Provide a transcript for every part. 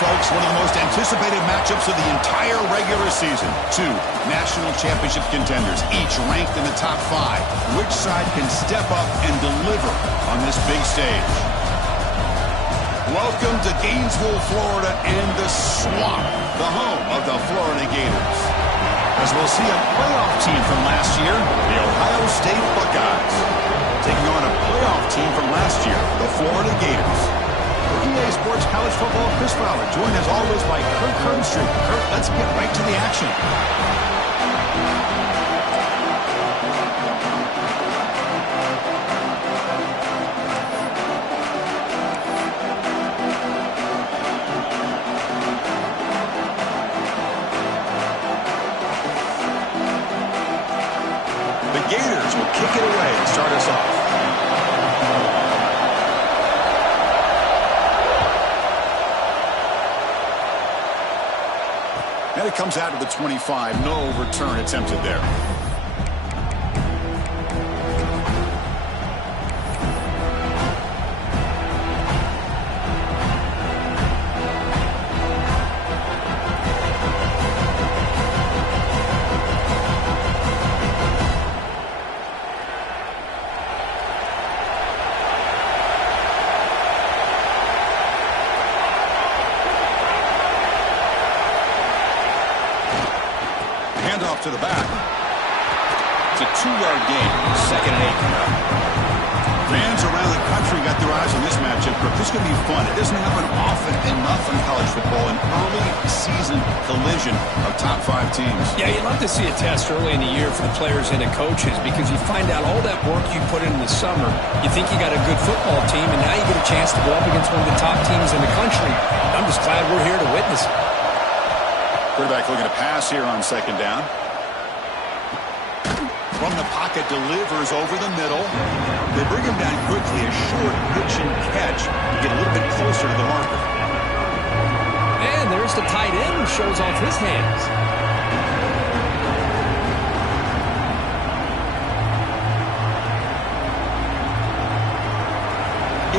folks, one of the most anticipated matchups of the entire regular season. Two national championship contenders, each ranked in the top 5. Which side can step up and deliver on this big stage? Welcome to Gainesville, Florida, and the Swamp, the home of the Florida Gators. As we'll see a playoff team from last year, the Ohio State Buckeyes, taking on a playoff team from last year, the Florida Gators. For EA Sports College Football, Chris Fowler, joined as always by Kirk Herbstreit. Kirk, let's get right to the action. The Gators will kick it away and start us off. And it comes out of the 25. No return attempted there. Handoff to the back. It's a 2-yard gain. 2nd and 8 coming up. Fans around the country got their eyes on this matchup, but this is going to be fun. It doesn't happen often enough in college football, an early season collision of top 5 teams. Yeah, you'd love to see a test early in the year for the players and the coaches because you find out all that work you put in the summer. You think you got a good football team, and now you get a chance to go up against one of the top teams in the country. I'm just glad we're here to witness it. Quarterback looking to pass here on 2nd down. From the pocket, delivers over the middle. They bring him down quickly. A short pitch and catch to get a little bit closer to the marker. And there's the tight end who shows off his hands.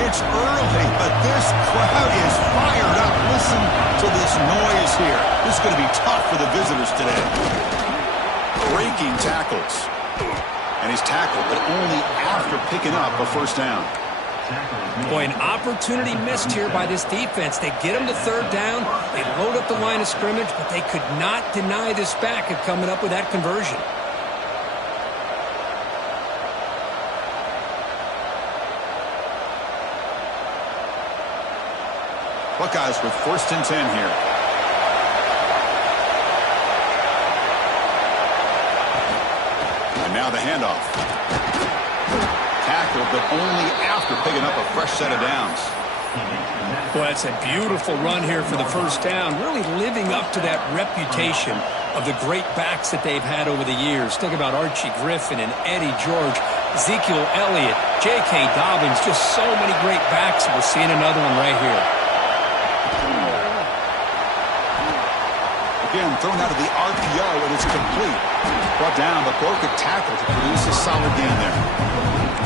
It's early, but this crowd is fired up. Listen to this noise here. This is going to be tough for the visitors today. Breaking tackles. And he's tackled, but only after picking up a 1st down. Boy, an opportunity missed here by this defense. They get him to 3rd down. They load up the line of scrimmage, but they could not deny this back of coming up with that conversion. Buckeyes with 1st and 10 here. And now the handoff. Tackled, but only after picking up a fresh set of downs. Well, it's a beautiful run here for the 1st down, really living up to that reputation of the great backs that they've had over the years. Think about Archie Griffin and Eddie George, Ezekiel Elliott, J.K. Dobbins, just so many great backs. We're seeing another one right here. Again, thrown out of the RPO, and it's complete. Brought down, but broke a tackle to produce a solid gain there.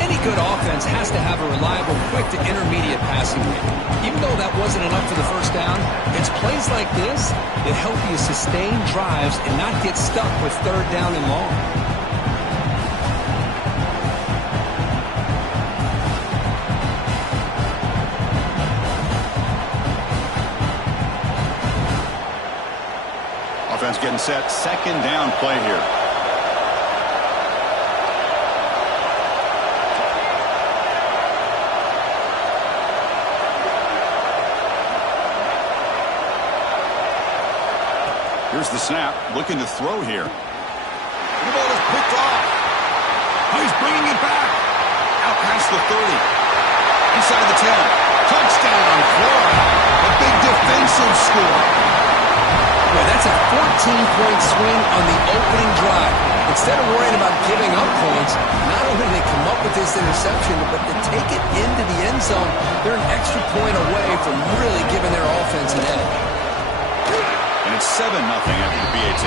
Any good offense has to have a reliable, quick to intermediate passing game. Even though that wasn't enough for the 1st down, it's plays like this that help you sustain drives and not get stuck with 3rd down and long. Offense getting set. 2nd down play here. Here's the snap. Looking to throw here. The ball is picked off. Oh, he's bringing it back. Out past the 30. Inside the 10. Touchdown, Florida. A big defensive score. Boy, that's a 14-point swing on the opening drive. Instead of worrying about giving up points, not only do they come up with this interception, but to take it into the end zone, they're an extra point away from really giving their offense an edge. And it's 7-0 after the PAT.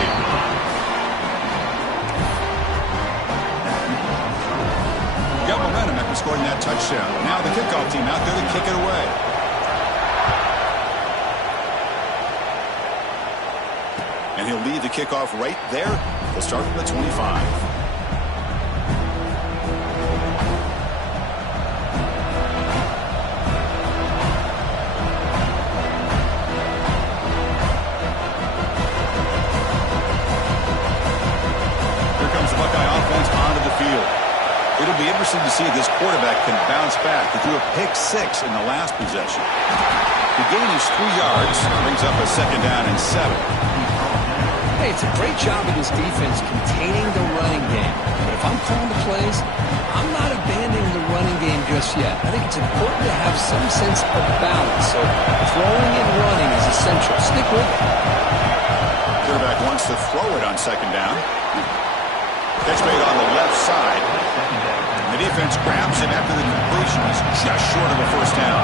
Got momentum after scoring that touchdown. Now the kickoff team out there to kick it away. he'll lead the kickoff right there. They'll start from the 25. It'll be interesting to see if this quarterback can bounce back. He threw a pick 6 in the last possession. The gain is 3 yards, brings up a 2nd down and 7. Hey, it's a great job of this defense containing the running game. But if I'm calling the plays, I'm not abandoning the running game just yet. I think it's important to have some sense of balance. So throwing and running is essential. Stick with it. Quarterback wants to throw it on 2nd down. Catch made on the left side. And the defense grabs him after the completion. He's just short of a 1st down.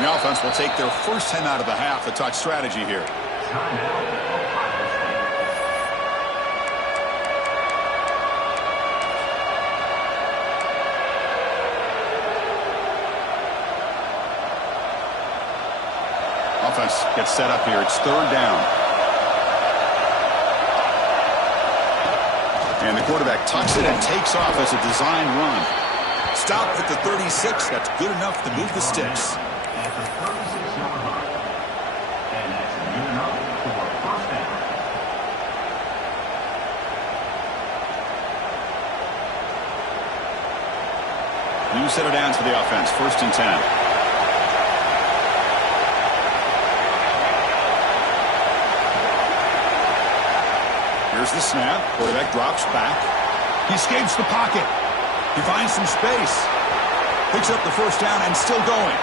The offense will take their first 10 out of the half. The touch strategy here. Offense gets set up here. It's 3rd down. And the quarterback tucks it and takes off as a design run. Stopped at the 36. That's good enough to move the sticks. New set of downs for the offense. 1st and 10. Here's the snap. Quarterback drops back. He escapes the pocket. He finds some space. Picks up the 1st down and still going.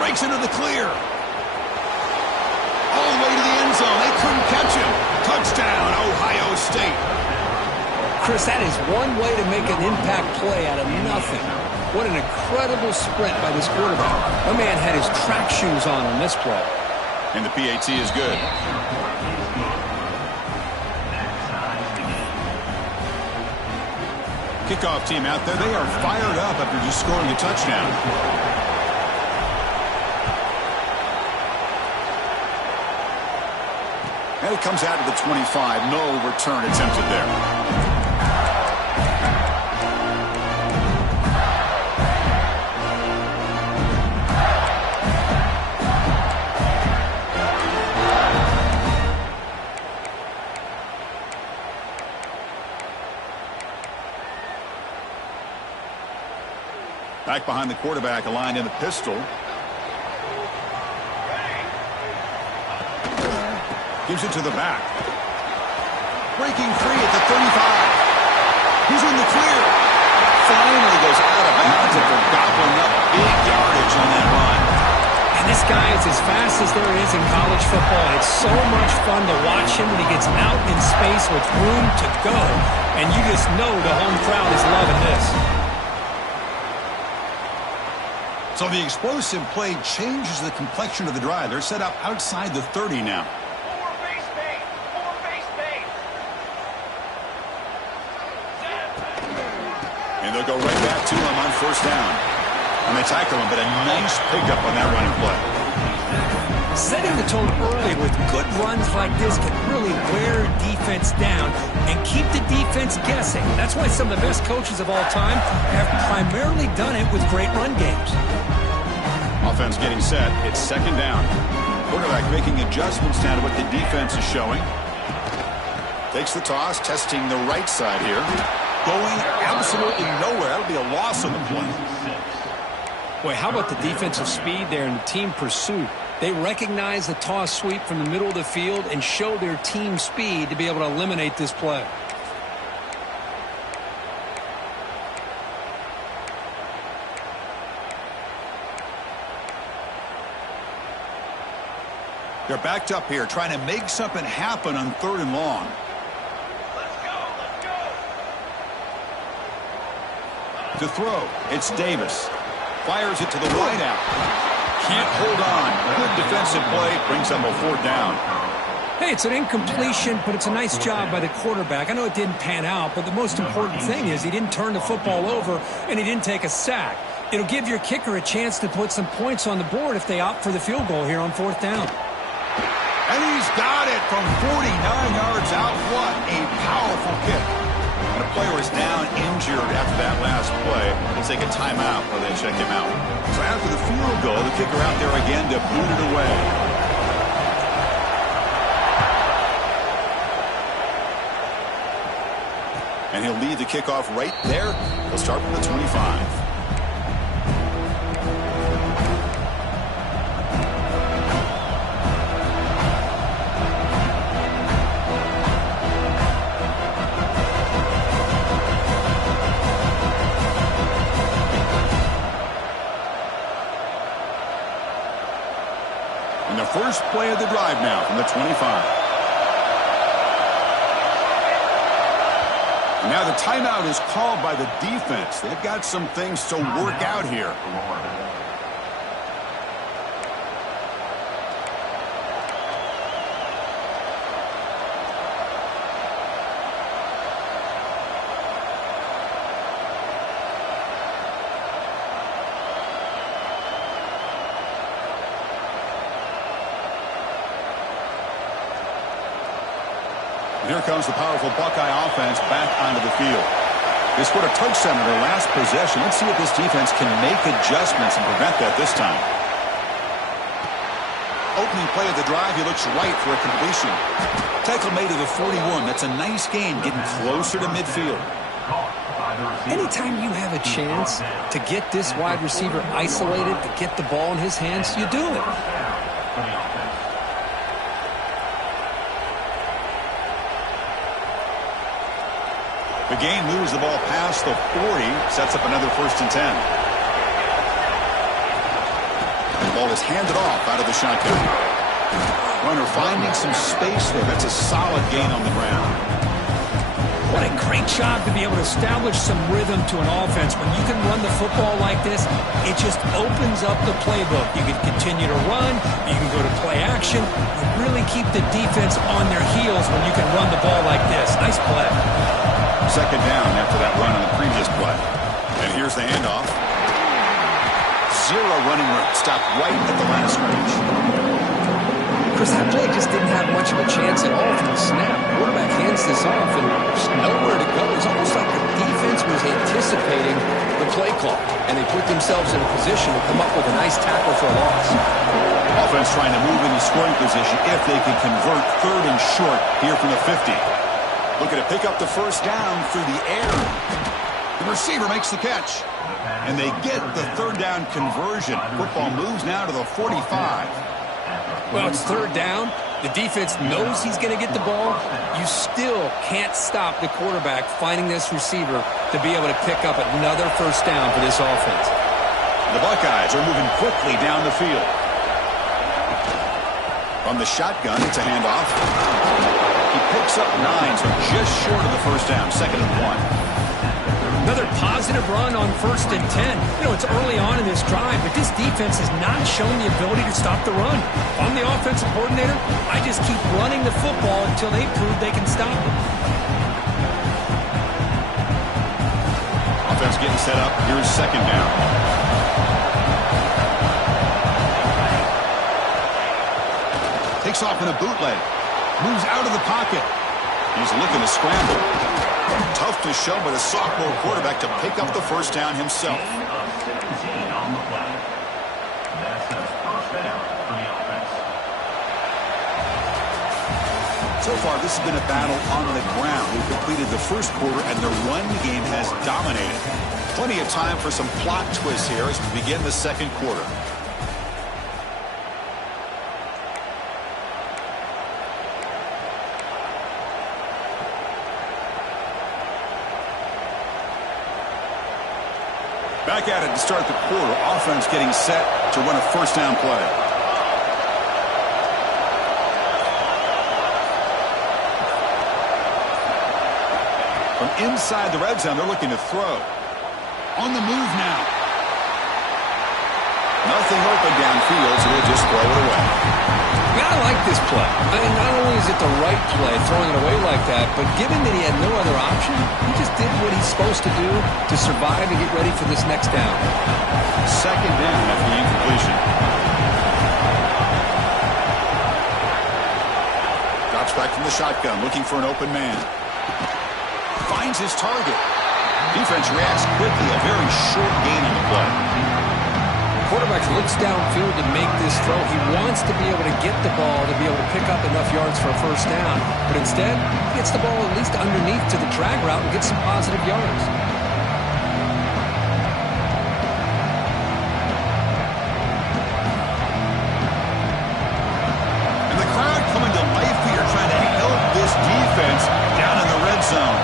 Breaks into the clear. All the way to the end zone. They couldn't catch him. Touchdown, Ohio State. Chris, that is one way to make an impact play out of nothing. What an incredible sprint by this quarterback. My man had his track shoes on this play. And the PAT is good. Kickoff team out there. They are fired up after just scoring a touchdown. And it comes out of the 25. No return attempted there. Back behind the quarterback, aligned in the pistol. Gives it to the back. Breaking free at the 35. He's in the clear. Finally goes out of bounds after gobbling up big yardage on that run. And this guy is as fast as there is in college football. It's so much fun to watch him when he gets out in space with room to go. And you just know the home crowd is loving this. So the explosive play changes the complexion of the drive. They're set up outside the 30 now. And they'll go right back to him on 1st down. And they tackle him, but a nice pickup on that running play. Setting the tone early with good runs like this can really wear defense down and keep the defense guessing. That's why some of the best coaches of all time have primarily done it with great run games. Offense getting set. It's 2nd down. Quarterback making adjustments now to what the defense is showing. Takes the toss, testing the right side here. Going absolutely nowhere. That'll be a loss on the play. Boy, how about the defensive speed there and the team pursuit? They recognize the toss sweep from the middle of the field and show their team speed to be able to eliminate this play. They're backed up here, trying to make something happen on 3rd and long. To throw, it's Davis. Fires it to the wideout. Can't hold on. Good defensive play. Brings up a 4th down. Hey, it's an incompletion, but it's a nice job by the quarterback. I know it didn't pan out, but the most important thing is he didn't turn the football over and he didn't take a sack. It'll give your kicker a chance to put some points on the board if they opt for the field goal here on 4th down. And he's got it from 49 yards out. What a powerful kick. And a player is down injured after that last play. They take a timeout while they check him out. So after the field goal, the kicker out there again to boot it away. And he'll lead the kickoff right there. He'll start from the 25. And the first play of the drive now from the 25. Now the timeout is called by the defense. They've got some things to work out here. Here comes the powerful Buckeye offense back onto the field. They scored a touchdown in their last possession. Let's see if this defense can make adjustments and prevent that this time. Opening play of the drive, he looks right for a completion. Tackle made to the 41. That's a nice gain, getting closer to midfield. Anytime you have a chance to get this wide receiver isolated, to get the ball in his hands, you do it. The game moves the ball past the 40, sets up another 1st and 10. The ball is handed off out of the shotgun. Runner finding some space there. That's a solid gain on the ground. What a great job to be able to establish some rhythm to an offense. When you can run the football like this, it just opens up the playbook. You can continue to run, you can go to play action, and really keep the defense on their heels when you can run the ball like this. Nice play. Second down after that run on the previous play. And here's the handoff. Zero running room. Stopped right at the line of scrimmage. Chris, that play just didn't have much of a chance at all from the snap. Quarterback hands this off and there's nowhere to go. It's almost like the defense was anticipating the play clock, and they put themselves in a position to come up with a nice tackle for a loss. Offense trying to move into scoring position if they can convert 3rd and short here from the 50. Looking to pick up the first down through the air. The receiver makes the catch. And they get the 3rd down conversion. Football moves now to the 45. Well, it's 3rd down. The defense knows he's going to get the ball. You still can't stop the quarterback finding this receiver to be able to pick up another first down for this offense. The Buckeyes are moving quickly down the field. From the shotgun, it's a handoff. He picks up 9, so just short of the first down, 2nd and 1. Another positive run on 1st and 10. You know, it's early on in this drive, but this defense has not shown the ability to stop the run. If I'm the offensive coordinator, I just keep running the football until they prove they can stop it. Offense getting set up. Here's 2nd down. Takes off in a bootleg. Moves out of the pocket. He's looking to scramble. Tough to show, but a sophomore quarterback to pick up the first down himself. So far, this has been a battle on the ground. We've completed the first quarter, and the run game has dominated. Plenty of time for some plot twists here as we begin the 2nd quarter. Back at it to start the quarter. Offense getting set to run a first down play. From inside the red zone, they're looking to throw. On the move now. Nothing open downfield, so they'll just throw it away. I like this play. I mean, not only is it the right play, throwing it away like that, but given that he had no other option, he just did what he's supposed to do to survive and get ready for this next down. Second down after the incompletion. Drops back from the shotgun, looking for an open man. Finds his target. Defense reacts quickly, a very short gain on the play. Quarterback looks downfield to make this throw. He wants to be able to get the ball to be able to pick up enough yards for a first down, but instead, he gets the ball at least underneath to the drag route and gets some positive yards. And the crowd coming to life here, trying to help this defense down in the red zone.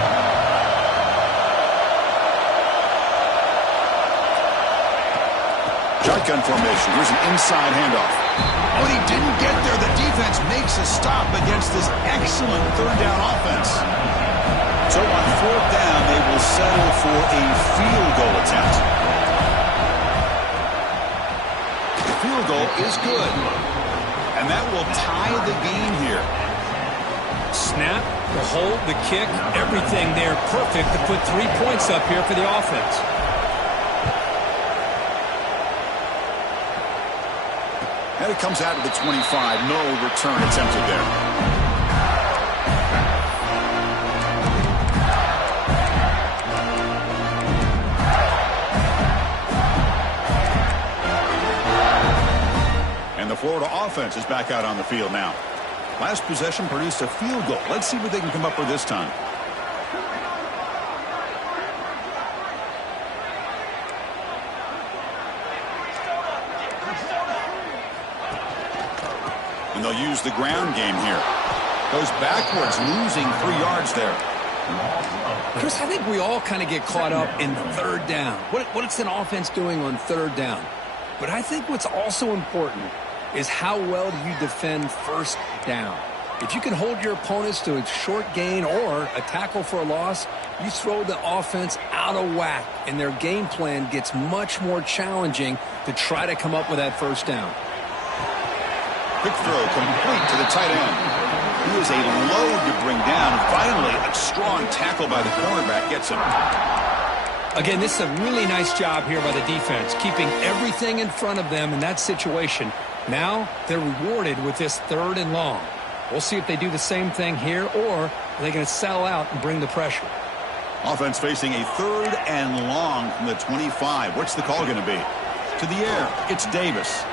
Shotgun formation. Here's an inside handoff. Oh, he didn't get there. The defense makes a stop against this excellent third down offense. So on fourth down, they will settle for a field goal attempt. The field goal is good. And that will tie the game here. Snap, the hold, the kick, everything there perfect to put 3 points up here for the offense. And it comes out of the 25. No return attempted there. And the Florida offense is back out on the field now. Last possession produced a field goal. Let's see what they can come up with this time. And they'll use the ground game here. Goes backwards, losing 3 yards there. Chris, I think we all kind of get caught up in third down. What's an offense doing on third down? But I think what's also important is how well do you defend first down. If you can hold your opponents to a short gain or a tackle for a loss, you throw the offense out of whack, and their game plan gets much more challenging to try to come up with that first down. Quick throw complete to the tight end. He is a load to bring down. Finally, a strong tackle by the cornerback gets him. Again, this is a really nice job here by the defense, keeping everything in front of them in that situation. Now they're rewarded with this third and long. We'll see if they do the same thing here, or are they going to sell out and bring the pressure? Offense facing a third and long from the 25. What's the call going to be? To the air, it's Davis.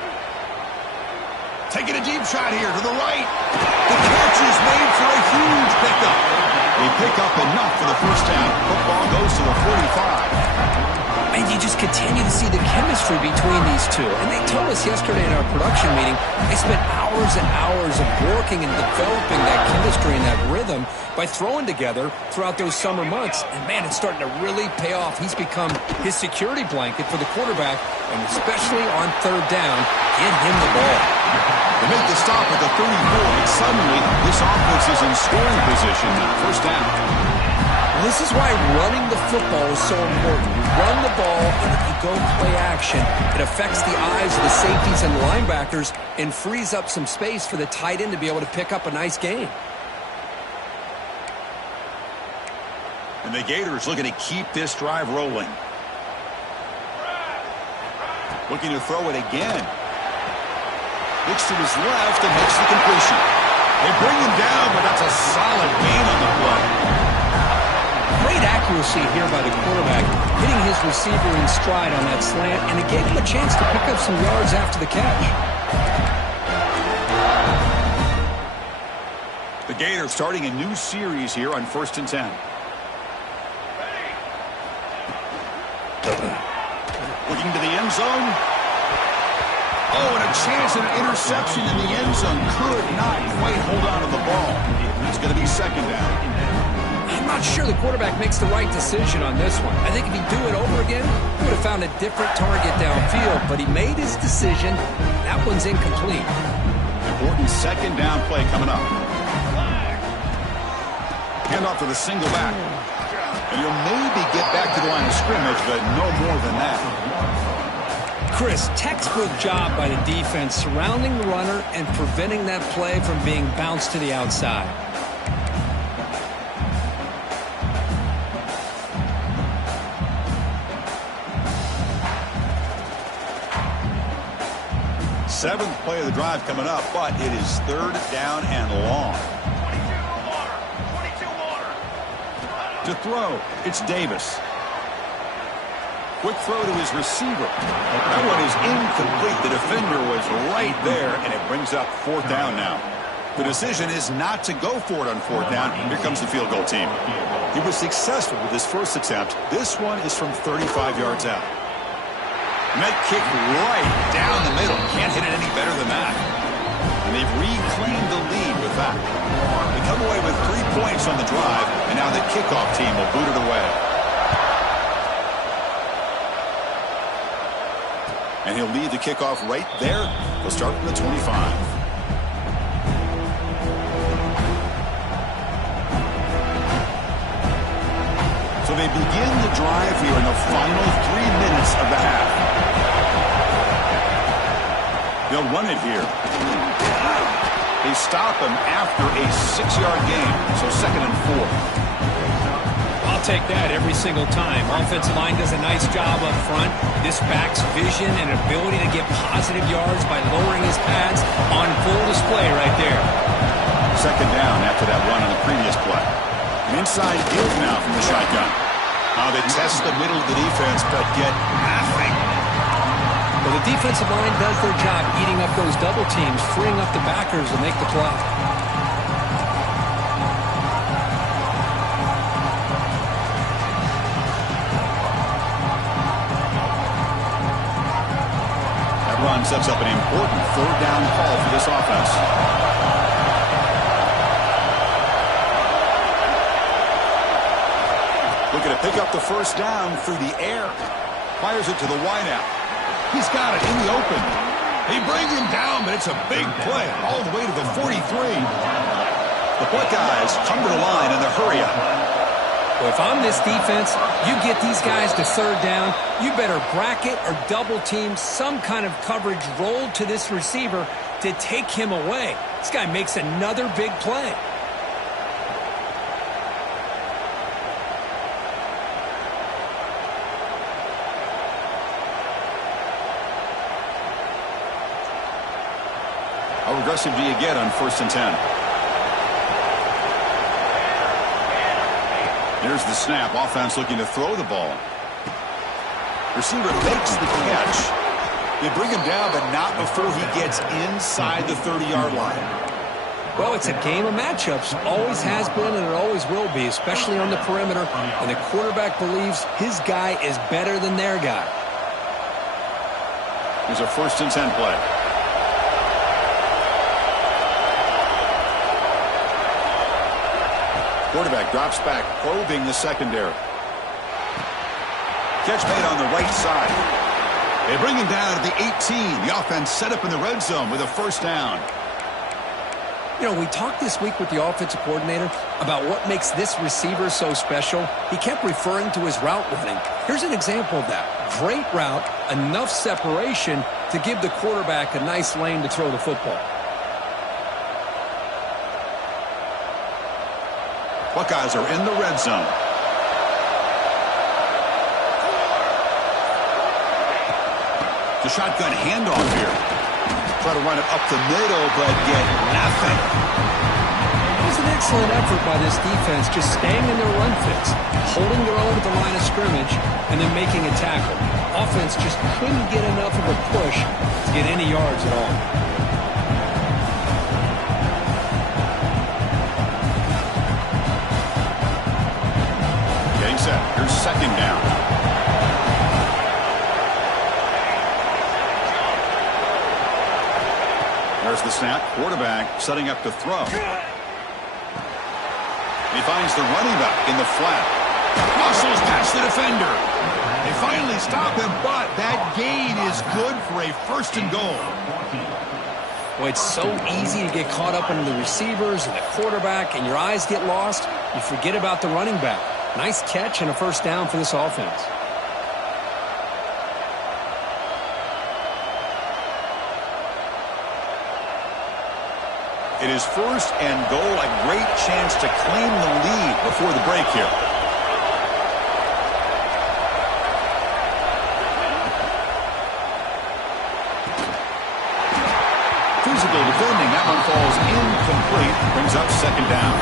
Taking a deep shot here to the right. The catch is made for a huge pickup. They pick up enough for the first down. Football goes to the 45. And you just continue to see the chemistry between these two. And they told us yesterday in our production meeting, they spent hours and hours of working and developing that chemistry and that rhythm by throwing together throughout those summer months. And, man, it's starting to really pay off. He's become his security blanket for the quarterback, and especially on third down, get him the ball. They make the stop at the 34, and suddenly this offense is in scoring position now. First down. Well, this is why running the football is so important. You run the ball, and if you go play action, it affects the eyes of the safeties and linebackers and frees up some space for the tight end to be able to pick up a nice gain. And the Gators looking to keep this drive rolling. Looking to throw it again. Looks to his left and makes the completion. They bring him down, but that's a solid gain on the play. Great accuracy here by the quarterback, hitting his receiver in stride on that slant, and it gave him a chance to pick up some yards after the catch. The Gators starting a new series here on 1st and 10. Looking to the end zone. Oh, and a chance at an interception in the end zone. Could not quite hold on to the ball. It's going to be second down. I'm not sure the quarterback makes the right decision on this one. I think if he'd do it over again, he would have found a different target downfield, but he made his decision. That one's incomplete. Important second down play coming up. Hand off to the single back. And you'll maybe get back to the line of scrimmage, but no more than that. Chris, textbook job by the defense surrounding the runner and preventing that play from being bounced to the outside. Seventh play of the drive coming up, but it is third down and long. 22 more. To throw, it's Davis. Quick throw to his receiver. That one is incomplete. The defender was right there, and it brings up fourth down now. The decision is not to go for it on fourth down. Here comes the field goal team. He was successful with his first attempt. This one is from 35 yards out. And that kick right down the middle. Can't hit it any better than that. And they've reclaimed the lead with that. They come away with 3 points on the drive, and now the kickoff team will boot it away. And he'll lead the kickoff right there. He'll start from the 25. So they begin the drive here in the final 3 minutes of the half. They'll run it here. They stop him after a 6-yard gain, so 2nd and 4. I'll take that every single time. Offensive line does a nice job up front. This back's vision and ability to get positive yards by lowering his pads on full display right there. 2nd down after that run on the previous play. An inside field now from the shotgun. Now they test the middle of the defense, but get nothing. Well, the defensive line does their job eating up those double teams, freeing up the backers to make the play. That run sets up an important third down call for this offense. Looking to pick up the first down through the air. Fires it to the wideout. He's got it in the open. They bring him down, but it's a big play all the way to the 43. The Buckeyes come to the line in the hurry up. Well, if I'm this defense, you get these guys to third down, you better bracket or double team some kind of coverage rolled to this receiver to take him away. This guy makes another big play. How aggressive do you get on 1st and 10? Here's the snap. Offense looking to throw the ball. Receiver makes the catch. They bring him down, but not before he gets inside the 30-yard line. Well, it's a game of matchups. Always has been, and it always will be, especially on the perimeter. And the quarterback believes his guy is better than their guy. Here's a 1st and 10 play. Quarterback drops back, probing the secondary. Catch made on the right side. They bring him down at the 18. The offense set up in the red zone with a first down. You know, we talked this week with the offensive coordinator about what makes this receiver so special. He kept referring to his route running. Here's an example of that. Great route, enough separation to give the quarterback a nice lane to throw the football. Buckeyes are in the red zone. The shotgun handoff here. Try to run it up the middle, but get nothing. It was an excellent effort by this defense, just staying in their run fits, holding their own at the line of scrimmage, and then making a tackle. Offense just couldn't get enough of a push to get any yards at all. Set. Here's 2nd down. There's the snap. Quarterback setting up to throw. He finds the running back in the flat. Muscles past the defender. They finally stop him, but that gain is good for a 1st and goal. Well, it's so easy to get caught up in the receivers and the quarterback, and your eyes get lost. You forget about the running back. Nice catch and a first down for this offense. It is first and goal, a great chance to claim the lead before the break here. Physical defending, that one falls incomplete, brings up second down.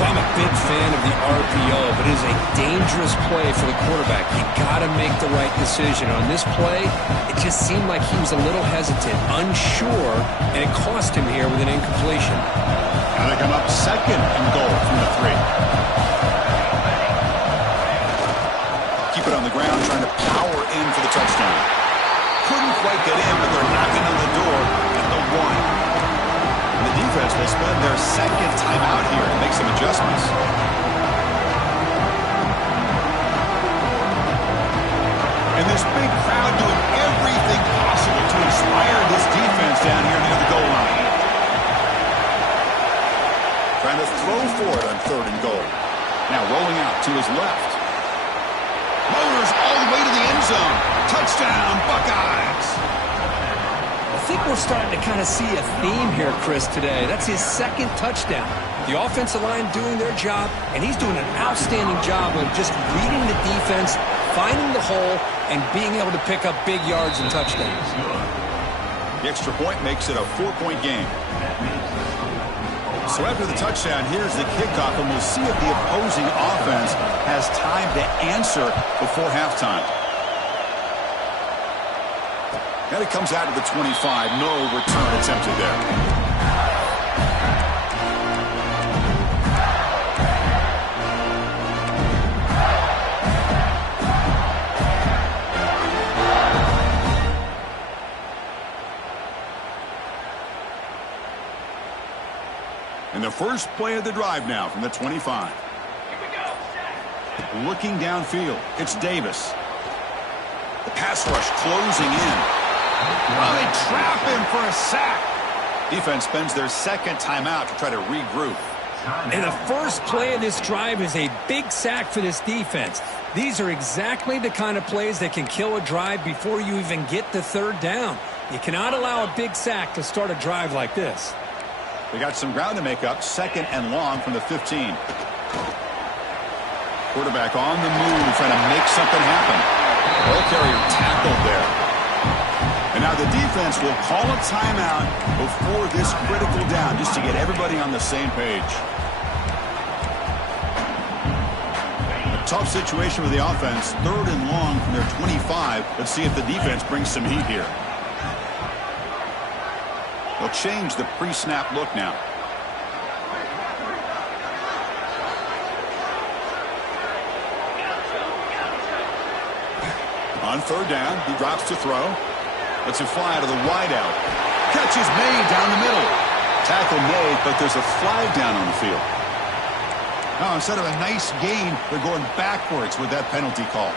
I'm a big fan of the RPO, but it is a dangerous play for the quarterback. You got to make the right decision. On this play, it just seemed like he was a little hesitant, unsure, and it cost him here with an incompletion. Now they come up second and goal from the 3. Keep it on the ground, trying to power in for the touchdown. Couldn't quite get in, but they're knocking on the door at the 1. The defense will spend their second timeout here to make some adjustments. And this big crowd doing everything possible to inspire this defense down here near the goal line. Trying to throw for it on third and goal. Now rolling out to his left. Motors all the way to the end zone. Touchdown, Buckeyes. I think we're starting to kind of see a theme here, Chris, today. That's his second touchdown. The offensive line doing their job, and he's doing an outstanding job of just reading the defense, finding the hole, and being able to pick up big yards and touchdowns. The extra point makes it a 4-point game. So after the touchdown, here's the kickoff, and we'll see if the opposing offense has time to answer before halftime. And it comes out to the 25. No return attempted there. And the first play of the drive now from the 25. Looking downfield, it's Davis. The pass rush closing in. Well, they trap him for a sack. Defense spends their second timeout to try to regroup. And the first play of this drive is a big sack for this defense. These are exactly the kind of plays that can kill a drive before you even get to third down. You cannot allow a big sack to start a drive like this. They got some ground to make up, second and long from the 15. Quarterback on the move, trying to make something happen. Ball carrier tackled there. And now the defense will call a timeout before this critical down, just to get everybody on the same page. A tough situation with the offense, third and long from their 25. Let's see if the defense brings some heat here. They'll change the pre-snap look now. On third down, he drops to throw. Lets it fly out of the wideout. Catch is made down the middle. Tackle made, but there's a flag down on the field. Now, instead of a nice gain, they're going backwards with that penalty call.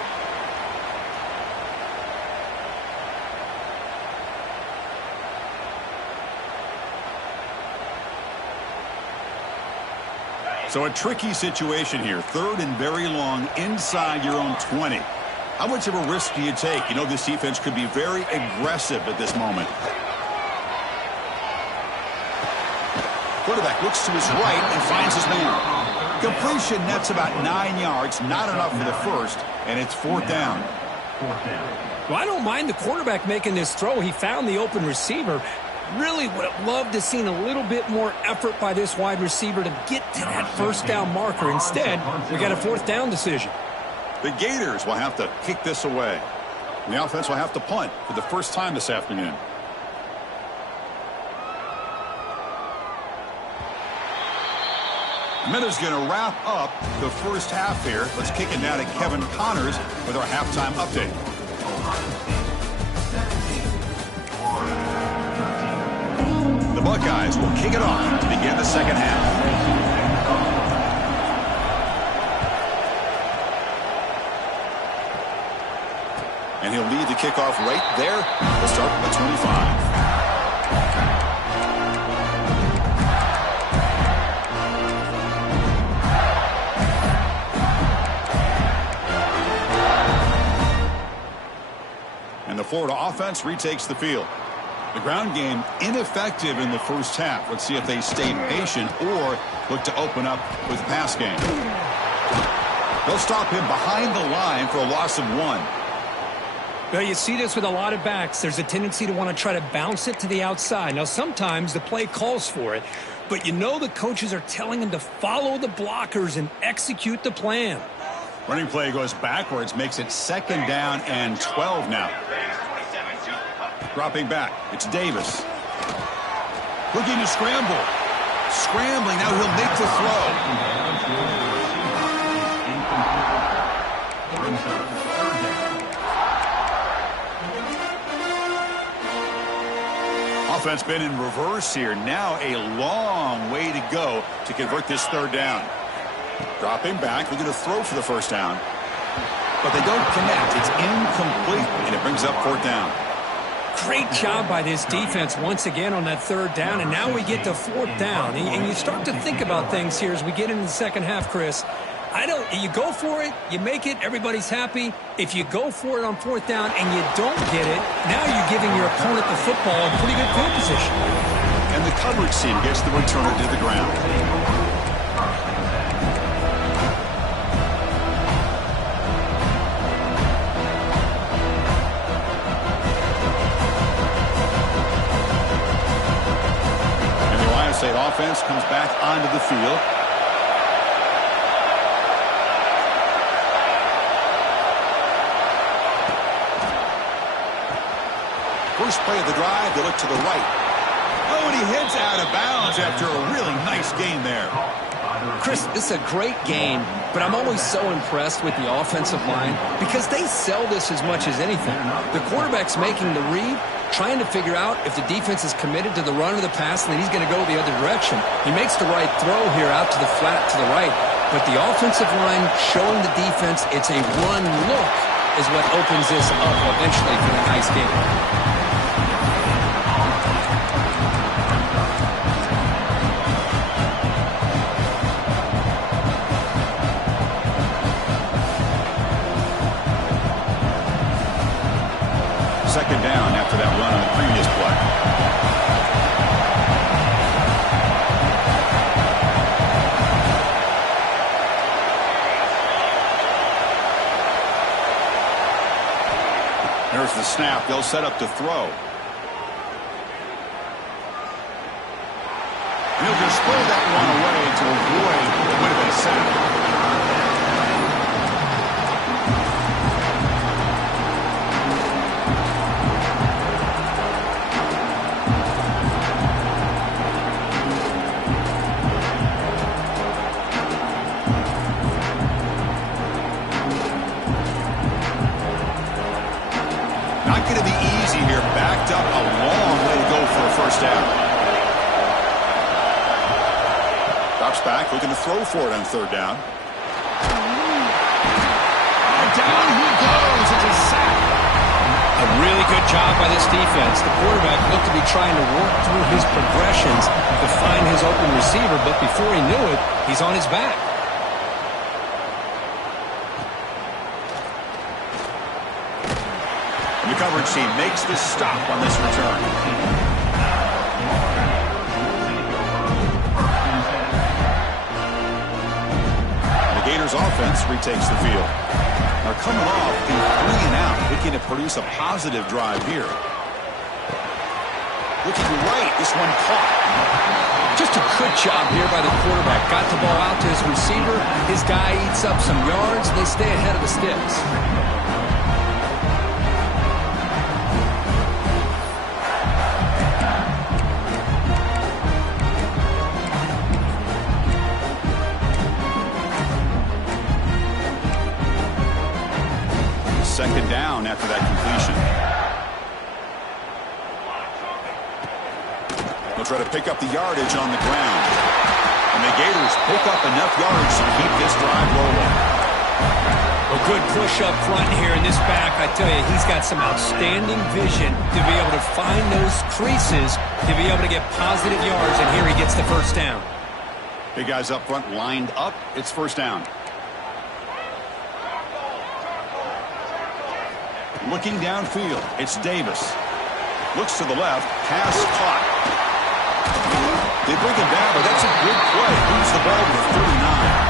So a tricky situation here. Third and very long inside your own 20. How much of a risk do you take? You know this defense could be very aggressive at this moment. Quarterback looks to his right and finds his man. Completion nets about 9 yards, not enough for the first, and it's fourth down. Well, I don't mind the quarterback making this throw. He found the open receiver. Really would have loved to have seen a little bit more effort by this wide receiver to get to that first down marker. Instead, we got a fourth down decision. The Gators will have to kick this away. And the offense will have to punt for the first time this afternoon. Minutes going to wrap up the first half here. Let's kick it now to Kevin Connors with our halftime update. The Buckeyes will kick it off to begin the second half. And he'll lead the kickoff right there. We'll start with the 25. And the Florida offense retakes the field. The ground game ineffective in the first half. Let's see if they stay patient or look to open up with the pass game. They'll stop him behind the line for a loss of 1. Well, you see this with a lot of backs. There's a tendency to want to try to bounce it to the outside. Now, sometimes the play calls for it, but you know the coaches are telling them to follow the blockers and execute the plan. Running play goes backwards, makes it 2nd down and 12 now. Dropping back, it's Davis. Looking to scramble. Scrambling, now he'll make the throw. Offense been in reverse here. Now a long way to go to convert this 3rd down. Dropping back, looking to throw for the 1st down. But they don't connect. It's incomplete, and it brings up 4th down. Great job by this defense once again on that 3rd down, and now we get to 4th down. And you start to think about things here as we get into the second half, Chris. You go for it, you make it, everybody's happy. If you go for it on 4th down and you don't get it, now you're giving your opponent the football in pretty good field position. And the coverage team gets the returner to the ground. State offense comes back onto the field. First play of the drive, they look to the right. Oh, and he heads out of bounds after a really nice game there. Chris, this is a great game, but I'm always so impressed with the offensive line because they sell this as much as anything. The quarterback's making the read, trying to figure out if the defense is committed to the run or the pass, and then he's going to go the other direction. He makes the right throw here out to the flat to the right, but the offensive line showing the defense it's a run look is what opens this up eventually for a nice game. Second down after that run on the previous play. There's the snap. They'll set up to throw. And he'll just throw that one away to avoid what would have been a sack. Not going to be easy here. Backed up a long way to go for a 1st down. Drops back, looking to throw for it on 3rd down. And down he goes. It's a sack. A really good job by this defense. The quarterback looked to be trying to work through his progressions to find his open receiver, but before he knew it, he's on his back. The coverage team makes the stop on this return. The Gators offense retakes the field. Are coming off a 3-and-out, looking to produce a positive drive here. Looking right, this one caught. Just a good job here by the quarterback. Got the ball out to his receiver. His guy eats up some yards. They stay ahead of the sticks. Second down after that completion. They'll try to pick up the yardage on the ground. And the Gators pick up enough yards to keep this drive rolling. A good push up front here in this back. I tell you, he's got some outstanding vision to be able to find those creases, to be able to get positive yards, and here he gets the 1st down. Big guys up front lined up. It's 1st down. Looking downfield, it's Davis. Looks to the left. Pass caught. They bring him down, but that's a good play. Moves the ball to the 39.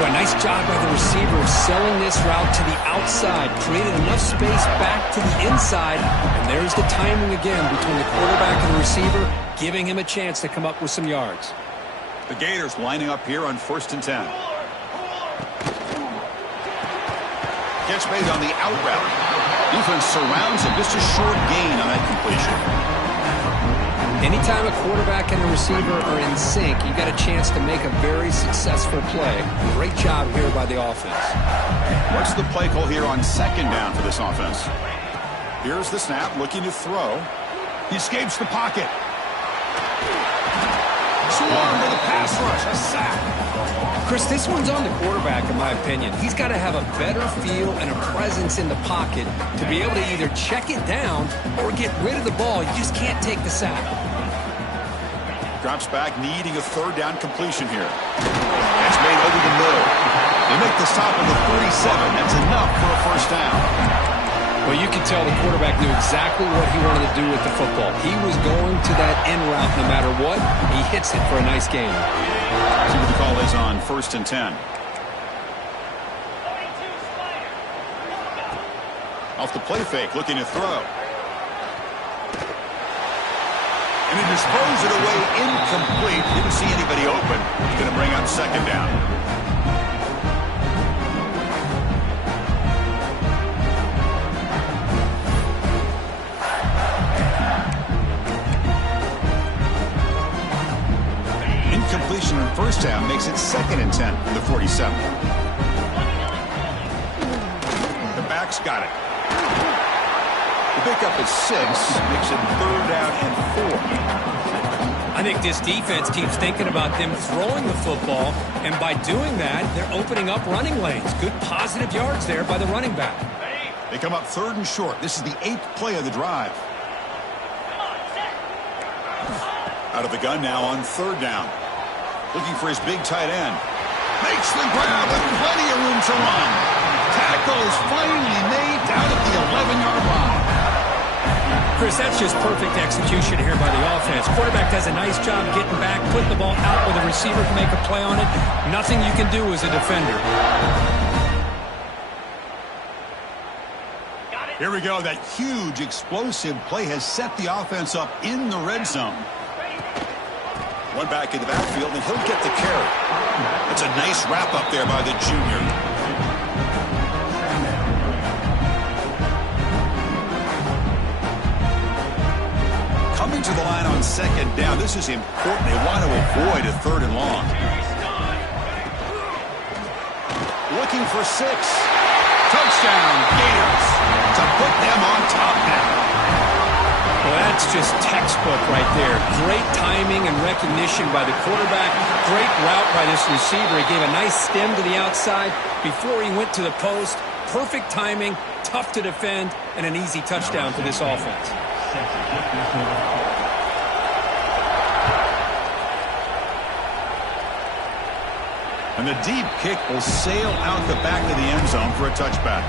Boy, nice job by the receiver of selling this route to the outside. Created enough space back to the inside. And there's the timing again between the quarterback and the receiver, giving him a chance to come up with some yards. The Gators lining up here on 1st and 10. Catch made on the out route. Defense surrounds him. Just a short gain on that completion. Anytime a quarterback and a receiver are in sync, you got a chance to make a very successful play. Great job here by the offense. What's the play call here on 2nd down for this offense? Here's the snap, looking to throw. He escapes the pocket. Swarmed with a pass rush, a sack. Chris, this one's on the quarterback, in my opinion. He's got to have a better feel and a presence in the pocket to be able to either check it down or get rid of the ball. You just can't take the sack. Drops back, needing a 3rd down completion here. That's made over the middle. They make the stop at the 37. That's enough for a 1st down. Well, you can tell the quarterback knew exactly what he wanted to do with the football. He was going to that in route no matter what. He hits it for a nice gain. See what the call is on 1st and 10. Off the play fake, looking to throw. And he disposed it away incomplete. Didn't see anybody open. He's going to bring up 2nd down. Incompletion on 1st down makes it 2nd and 10 from the 47. The back's got it. The pickup is 6, makes it 3rd down and 4. I think this defense keeps thinking about them throwing the football, and by doing that, they're opening up running lanes. Good positive yards there by the running back. They come up 3rd and short. This is the 8th play of the drive. Out of the gun now on 3rd down. Looking for his big tight end. Makes the grab with plenty of room to run. Tackle is finally made down at the 11-yard line. Chris, that's just perfect execution here by the offense. Quarterback does a nice job getting back, putting the ball out where the receiver can make a play on it. Nothing you can do as a defender. Here we go. That huge, explosive play has set the offense up in the red zone. One back in the backfield, and he'll get the carry. That's a nice wrap-up there by the junior. Coming to the line on 2nd down. This is important. They want to avoid a 3rd and long. Looking for 6. Touchdown, Gators, to put them on top now. Well, that's just textbook right there. Great timing and recognition by the quarterback. Great route by this receiver. He gave a nice stem to the outside before he went to the post. Perfect timing, tough to defend, and an easy touchdown for this offense. And the deep kick will sail out the back of the end zone for a touchback.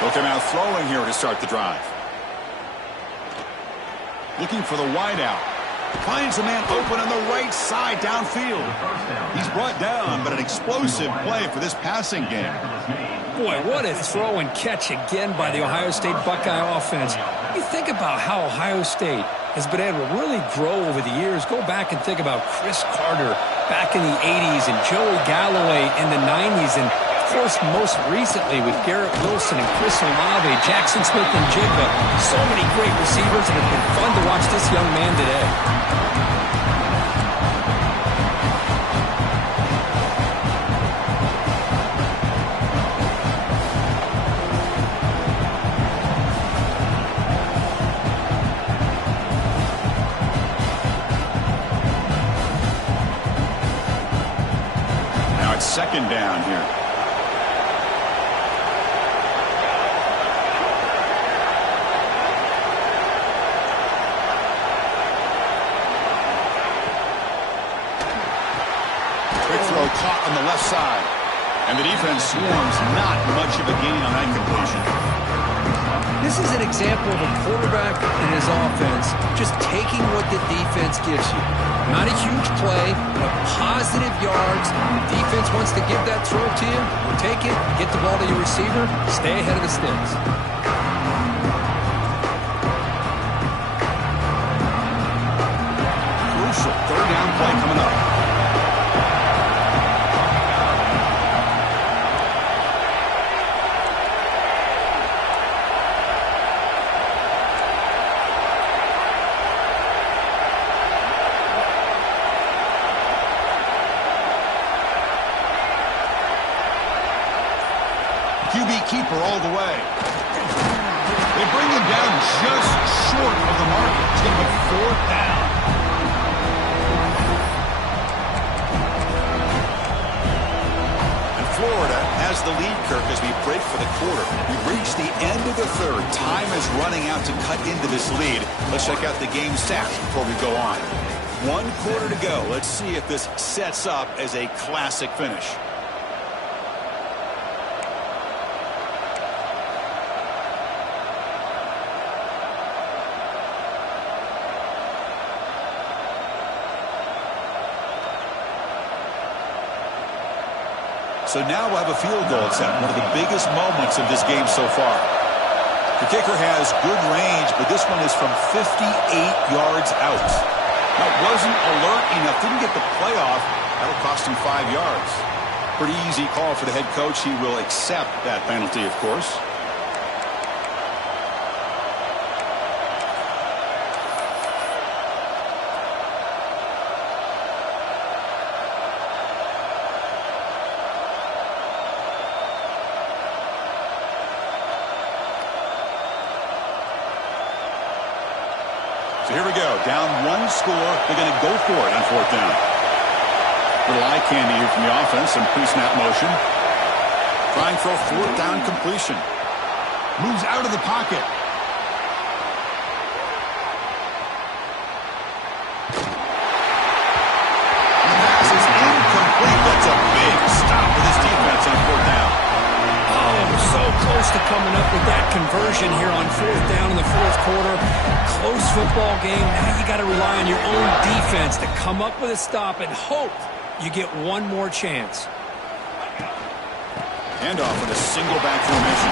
They'll come out throwing here to start the drive. Looking for the wideout. Finds a man open on the right side downfield. He's brought down, but an explosive play for this passing game. Boy, what a throw and catch again by the Ohio State Buckeye offense. You think about how Ohio State has been able to really grow over the years. Go back and think about Chris Carter back in the 80s and Joey Galloway in the 90s, and of course, most recently with Garrett Wilson and Chris Olave, Jackson Smith and Jigba. So many great receivers, and it's been fun to watch this young man today. second down here. Quick throw caught on the left side. And the defense swarms, not much of a gain on that completion. This is an example of a quarterback and his offense just taking what the defense gives you. Not a huge play, but positive yards. The defense wants to give that throw to you. You take it, get the ball to your receiver, stay ahead of the sticks. Crucial third down play coming up. QB keeper all the way. They bring him down just short of the mark. It's going to be fourth down. And Florida has the lead, Kirk, as we break for the quarter. We've reached the end of the third. Time is running out to cut into this lead. Let's check out the game stats before we go on. 1 quarter to go. Let's see if this sets up as a classic finish. So now we'll have a field goal attempt, one of the biggest moments of this game so far. The kicker has good range, but this one is from 58 yards out. Now, it wasn't alert enough, didn't get the playoff. That'll cost him 5 yards. Pretty easy call for the head coach. He will accept that penalty, of course. So here we go. Down 1 score. They're going to go for it on fourth down. Little eye candy here from the offense. Some pre-snap motion. Trying for a fourth down completion. Moves out of the pocket. And the pass is incomplete. That's a big stop for this defense on fourth down. Oh, so close to coming up with that conversion here on fourth down in the fourth quarter. Close football game. Now you got to rely on your own defense to come up with a stop and hope you get one more chance. Handoff with a single back formation.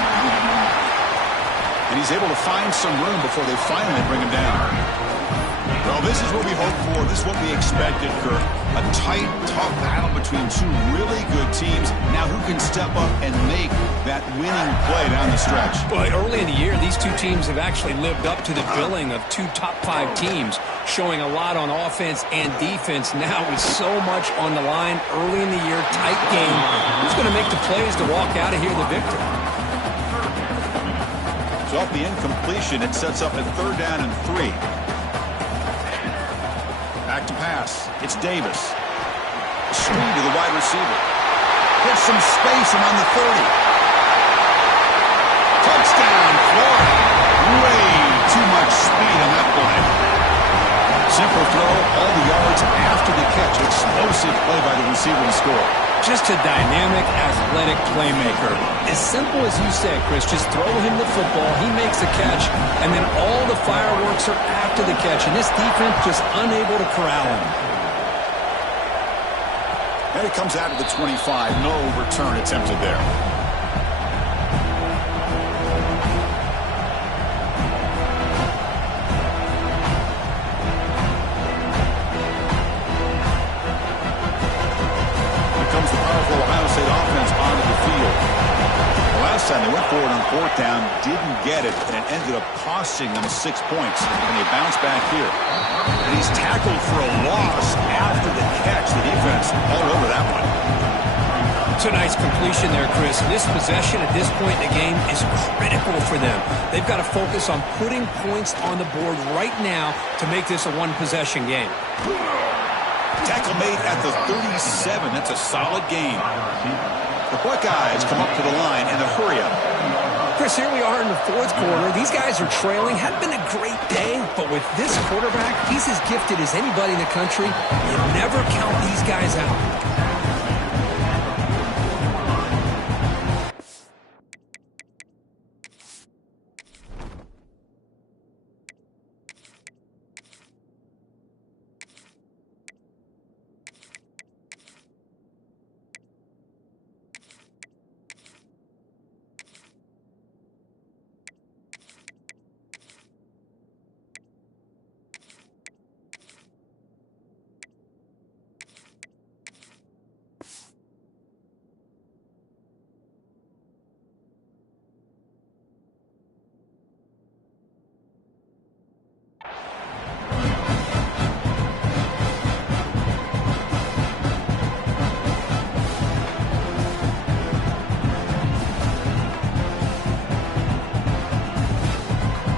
And he's able to find some room before they finally bring him down. Well, this is what we hoped for. This is what we expected, Kirk. A tight, tough battle between 2 really good teams. Now who can step up and make that winning play down the stretch? Well, early in the year, these 2 teams have actually lived up to the billing of 2 top 5 teams, showing a lot on offense and defense. Now with so much on the line early in the year, tight game. Who's going to make the plays to walk out of here the victor? So off the incompletion, it sets up a third down and 3. Back to pass. It's Davis. A screen to the wide receiver. Gets some space and on the 30. Touchdown, Florida. Way too much speed on that play. Simple throw, all the yards after the catch. Explosive play by the receiver to score. Just a dynamic, athletic playmaker. As simple as you say, Chris, just throw him the football, he makes a catch, and then all the fireworks are after the catch, and this defense just unable to corral him. And it comes out of the 25. No return attempted there. Comes the powerful Ohio State offense onto the field. The last time they went forward on fourth down, didn't get it, and it ended up costing them 6 points. And they bounce back here. And he's tackled for a loss after the catch. The defense all over that one. It's a nice completion there, Chris. This possession at this point in the game is critical for them. They've got to focus on putting points on the board right now to make this a one-possession game. Tackle made at the 37. That's a solid gain. The Buckeyes come up to the line in a hurry-up. Chris, here we are in the fourth quarter. These guys are trailing. Hadn't been a great day, but with this quarterback, he's as gifted as anybody in the country. You never count these guys out.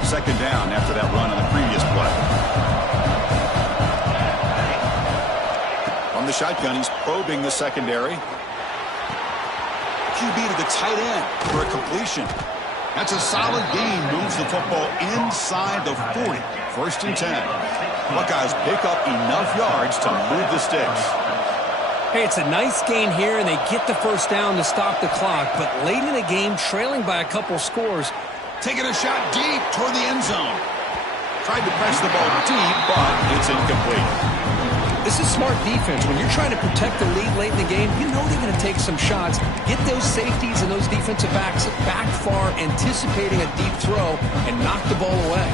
Second down after that run on the previous play. From the shotgun, he's probing the secondary. QB to the tight end for a completion. That's a solid gain. Moves the football inside the 40. First and 10. Buckeyes pick up enough yards to move the sticks. Hey, it's a nice gain here, and they get the first down to stop the clock. But late in the game, trailing by a couple scores, taking a shot deep toward the end zone. Tried to press the ball deep, but it's incomplete. This is smart defense. When you're trying to protect the lead late in the game, you know they're going to take some shots. Get those safeties and those defensive backs back far, anticipating a deep throw, and knock the ball away.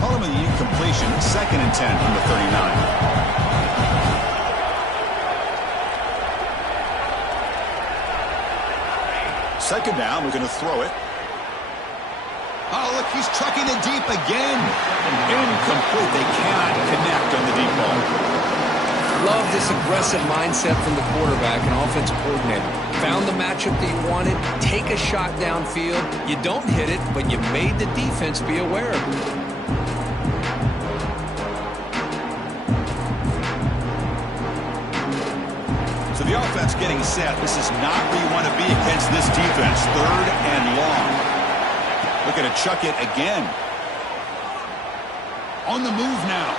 Call him an incompletion. 2nd and 10 from the 39. Second down, we're going to throw it. Oh, look, he's trucking it deep again. Incomplete. They cannot connect on the deep ball. Love this aggressive mindset from the quarterback and offensive coordinator. Found the matchup that you wanted, take a shot downfield. You don't hit it, but you made the defense be aware of it. So the offense getting set. This is not where you want to be against this defense. 3rd and long. Looking to chuck it again. On the move now.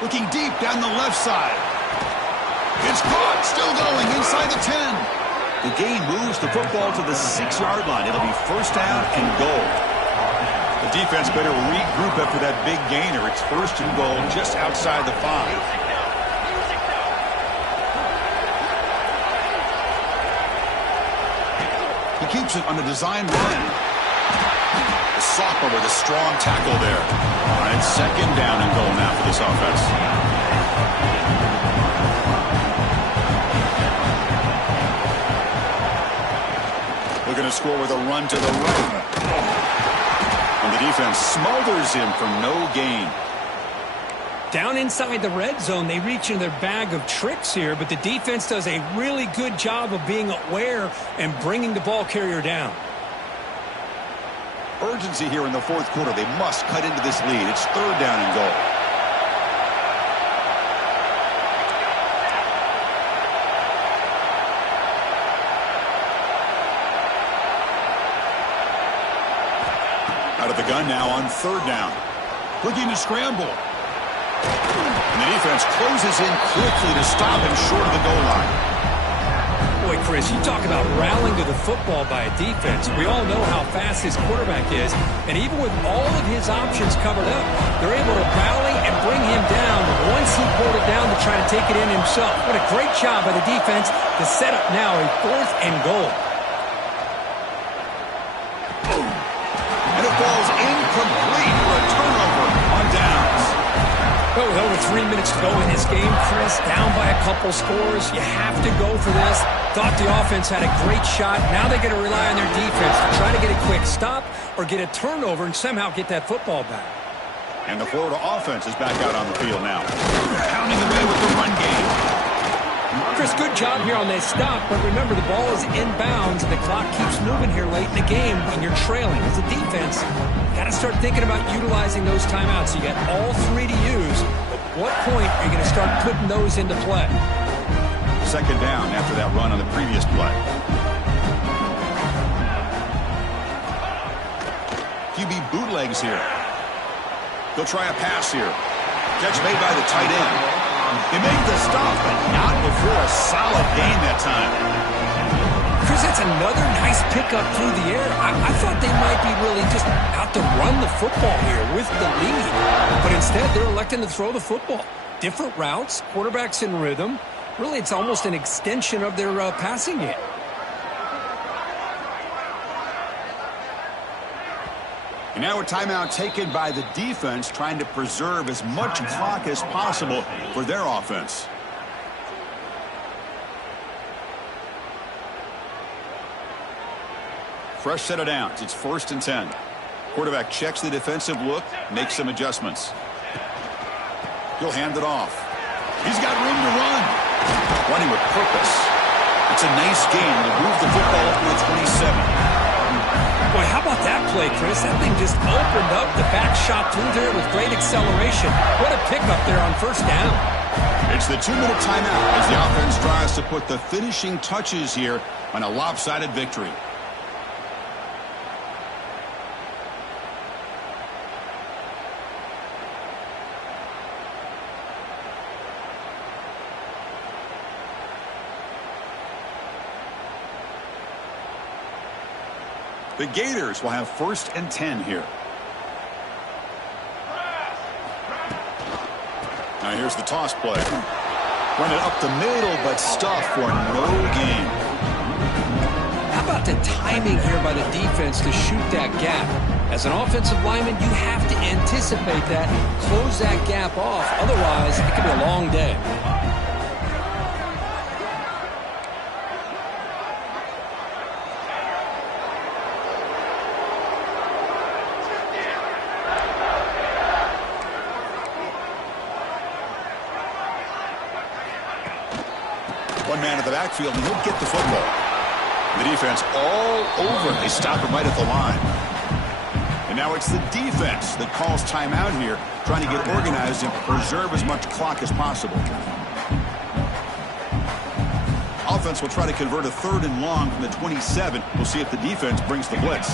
Looking deep down the left side. It's caught. Still going inside the 10. The gain moves the football to the 6-yard line. It'll be first down and goal. The defense better regroup after that big gainer. It's first and goal just outside the 5. Keeps it on the design run. Sopper with a strong tackle there. All right, second down and goal now for this offense. We're going to score with a run to the right. And the defense smothers him for no gain. Down inside the red zone, they reach in their bag of tricks here, but the defense does a really good job of being aware and bringing the ball carrier down. Urgency here in the fourth quarter. They must cut into this lead. It's 3rd down and goal. Out of the gun now on 3rd down. Looking to scramble. And the defense closes in quickly to stop him short of the goal line. Boy, Chris, you talk about rallying to the football by a defense. We all know how fast his quarterback is, and even with all of his options covered up, they're able to rally and bring him down once he pulled it down to try to take it in himself. What a great job by the defense to set up now a 4th and goal. And it falls incomplete for a turnover on downs. Oh, with over 3 minutes to go in this game, Chris, down by a couple scores. You have to go for this. Thought the offense had a great shot. Now they're going to rely on their defense to try to get a quick stop or get a turnover and somehow get that football back. And the Florida offense is back out on the field now. Pounding away with the run game. Chris, good job here on that stop, but remember the ball is inbounds and the clock keeps moving here late in the game when you're trailing. As a defense, got to start thinking about utilizing those timeouts. You got all three to use. At what point are you going to start putting those into play? Second down after that run on the previous play. QB bootlegs here. He'll try a pass here. Catch made by the tight end. He made the stop, but not before a solid gain that time. Chris, that's another nice pickup through the air. I thought they might be really just out to run the football here with the lead. But instead, they're electing to throw the football. Different routes, quarterbacks in rhythm. Really, it's almost an extension of their passing game. And now a timeout taken by the defense, trying to preserve as much clock as possible for their offense. Fresh set of downs. It's 1st and 10. Quarterback checks the defensive look, makes some adjustments. He'll hand it off. He's got room to run. Running with purpose. It's a nice gain to move the football up to the 27. Boy, how about that play, Chris? That thing just opened up. The back shot through there with great acceleration. What a pickup there on 1st down. It's the 2-minute timeout as the offense tries to put the finishing touches here on a lopsided victory. The Gators will have 1st and 10 here. Now here's the toss play. Run it up the middle, but stuff for no gain. How about the timing here by the defense to shoot that gap? As an offensive lineman, you have to anticipate that, close that gap off. Otherwise, it could be a long day. One man at the backfield, and he'll get the football. The defense all over. They stop him right at the line. And now it's the defense that calls timeout here, trying to get organized and preserve as much clock as possible. Offense will try to convert a 3rd and long from the 27. We'll see if the defense brings the blitz.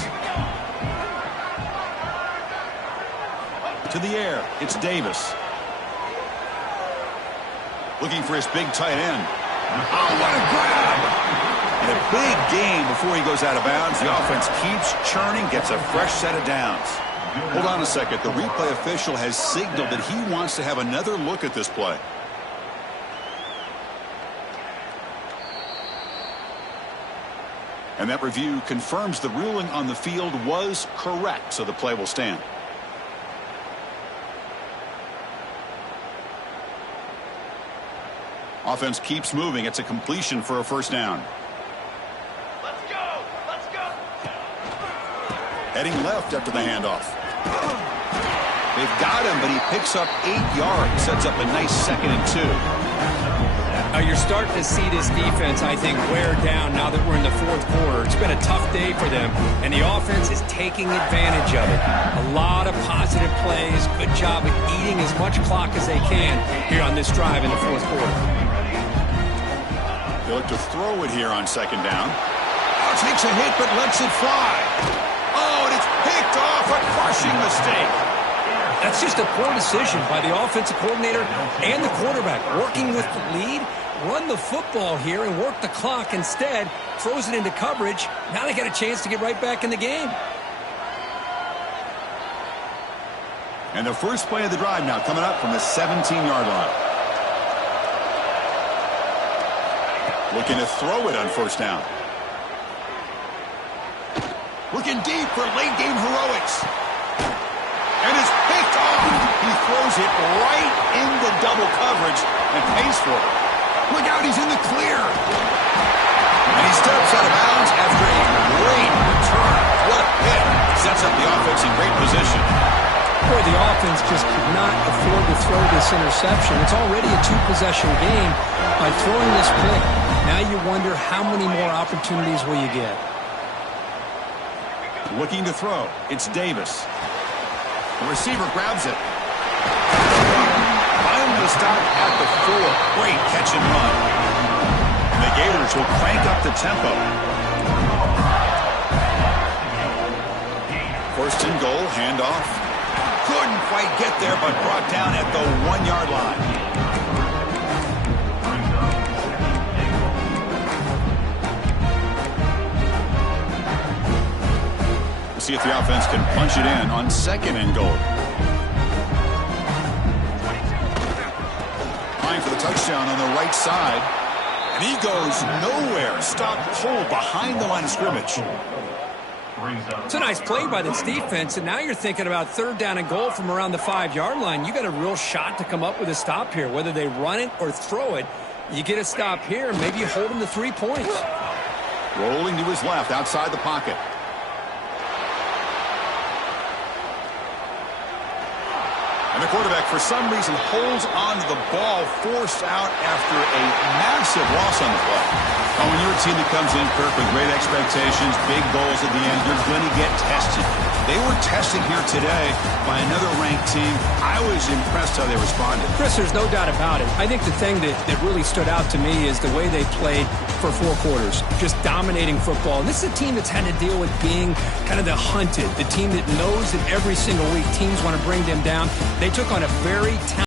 To the air, it's Davis. Looking for his big tight end. Oh, what a grab! And a big gain before he goes out of bounds. The offense keeps churning, gets a fresh set of downs. Hold on a second. The replay official has signaled that he wants to have another look at this play. And that review confirms the ruling on the field was correct, so the play will stand. Offense keeps moving. It's a completion for a 1st down. Let's go! Let's go! Heading left after the handoff. They've got him, but he picks up 8 yards. Sets up a nice 2nd and 2. Now you're starting to see this defense, I think, wear down now that we're in the 4th quarter. It's been a tough day for them, and the offense is taking advantage of it. A lot of positive plays. Good job of eating as much clock as they can here on this drive in the 4th quarter. They look to throw it here on 2nd down. Oh, takes a hit, but lets it fly. Oh, and it's picked off. A crushing mistake. That's just a poor decision by the offensive coordinator and the quarterback. Working with the lead, run the football here and work the clock. Instead, throws it into coverage. Now they got a chance to get right back in the game. And the first play of the drive now coming up from the 17-yard line. Looking to throw it on 1st down. Looking deep for late-game heroics. And it's picked off. He throws it right into double coverage and pays for it. Look out, he's in the clear. And he steps out of bounds after a great return. What a hit. Sets up the offense in great position. Boy, the offense just could not afford to throw this interception. It's already a two-possession game. By throwing this pick, now you wonder how many more opportunities will you get. Looking to throw. It's Davis. The receiver grabs it. Finally stopped at the 4. Great catch and run. And the Gators will crank up the tempo. First and goal, handoff. Couldn't quite get there, but brought down at the 1-yard line. See if the offense can punch it in on second and goal. Trying for the touchdown on the right side. And he goes nowhere. Stopped cold behind the line of scrimmage. It's a nice play by this defense, and now you're thinking about third down and goal from around the 5-yard line. You got a real shot to come up with a stop here. Whether they run it or throw it, you get a stop here, and maybe you hold them to 3 points. Rolling to his left outside the pocket. And the quarterback, for some reason, holds on to the ball, forced out after a massive loss on the play. When you're a team that comes in, Kirk, with great expectations, big goals at the end, you're going to get tested. They were tested here today by another ranked team. I was impressed how they responded. Chris, there's no doubt about it. I think the thing that really stood out to me is the way they played for 4 quarters, just dominating football. And this is a team that's had to deal with being kind of the hunted, the team that knows that every single week teams want to bring them down. They took on a very talented